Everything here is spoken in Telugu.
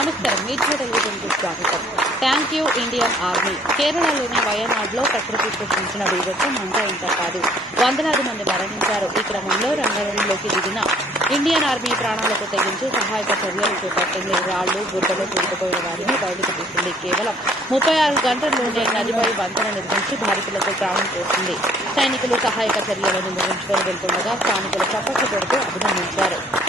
నమస్కారం. మీడియా టెలివిజన్కు స్వాగతం. Thank you Indian army. కేరళలోని వయనాడ్లో ప్రకృతి సృష్టించిన బీభత్సం అంతా ఇంత కాదు. వందలాది మంది మరణించారు. ఈ క్రమంలో రంగంలోకి దిగిన ఇండియన్ ఆర్మీ ప్రాణాలకు తెగించి సహాయక చర్యలు చేపట్టింది. రాళ్లు, బుద్ధలు కూరుకుపోయిన వారిని బయటకు తీసింది. కేవలం 36 గంటల్లోనే నదిపై వంతెన నిర్మించి బాధితులకు ప్రాణం పోసింది. సైనికులు సహాయక చర్యలను ముగించుకొని వెళ్తుండగా స్థానికులు చప్పట్లు కొడుతూ అభినందించారు.